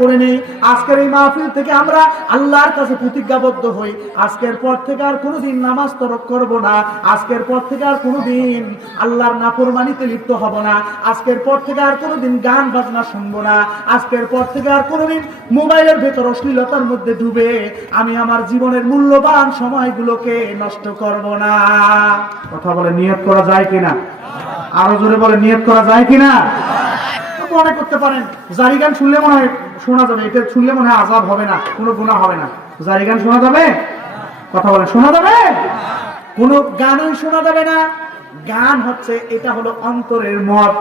করে নেই। আজকের এই মাহফিল থেকে আমরা আল্লাহর কাছে প্রতিজ্ঞাবদ্ধ হই, আজকের পর থেকে আর কোনোদিন নামাজ তরক করব না, আজকের পর থেকে আর কোনোদিন আল্লাহর নাফরমানিতে লিপ্ত হব না, আজকের পর থেকে আর কোনোদিন গান বাজনা শুনবো না, আজকের পর থেকে আর কোনোদিন মোবাইলের ভেতর অশ্লীলতার মধ্যে ডুবে আমি আমার জীবনের মূল্যবান সময়গুলোকে নষ্ট করব না। কথা বলে নিয়ত করা যায় কিনা? আরো জোরে বলে নিয়ত করা যায় কিনা? মনে করতে পারেন জারি গান শুনলে মনে হয় শোনা যাবে, এটা শুনলে মনে হয় আযাব হবে না, কোনো গুনাহ হবে না। জারি গান শোনা যাবে? কথা বলে শোনা যাবে? কোনো গানই শোনা যাবে না। গান হচ্ছে, এটা হলো অন্তরের মদ।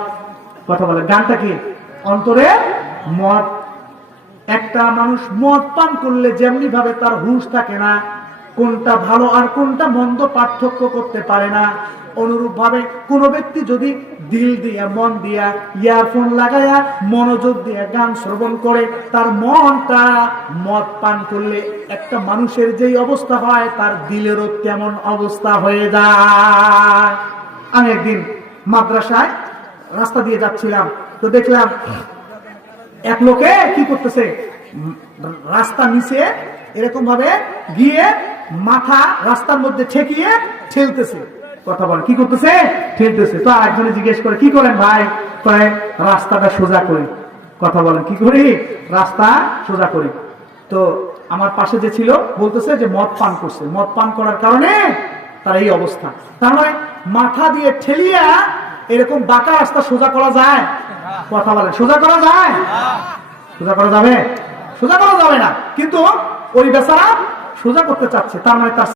কথা বলে গানটা কি? অন্তরের মদ। একটা মানুষ মদ পান করলে যেমনি ভাবে তার হুঁশ থাকে না, কোনটা ভালো আর কোনটা মন্দ পার্থক্য করতে পারে না, অনুরূপ ভাবে কোন ব্যক্তি যদি দিল দিয়া মন দিয়া ইয়ারফোন লাগায়া মনোযোগ দিয়ে গান শ্রবণ করে, তার মনটা মদ পান করলে একটা মানুষের যেই অবস্থা হয় তার দিলেরও তেমন অবস্থা হয়ে যায়। আমি একদিন মাদ্রাসায় রাস্তা দিয়ে যাচ্ছিলাম, তো দেখলাম এক লোকে কি করতেছে, রাস্তা নিচে এরকম ভাবে গিয়ে মাথা রাস্তার মধ্যে ঠেকিয়ে ঠেলতেছে। কথা বলে কি করতেছে? ঠেলতেছে। তো একজনে জিজ্ঞেস করে কি করেন ভাই? কয় রাস্তাটা সোজা করি। কথা বলেন কি করি? রাস্তা সোজা করি। তো আমার পাশে যে ছিল বলতেছে যে মদ পান করছে, মদ পান করার কারণে তার এই অবস্থা। তার মানে মাথা দিয়ে ঠেলিয়া এরকম বাঁকা রাস্তা সোজা করা যায়? কথা বলেন সোজা করা যায়? সোজা করা যাবে? সোজা করা যাবে না। কিন্তু ওই বেচারা সোজা করতে চাচ্ছে, তার মানে তার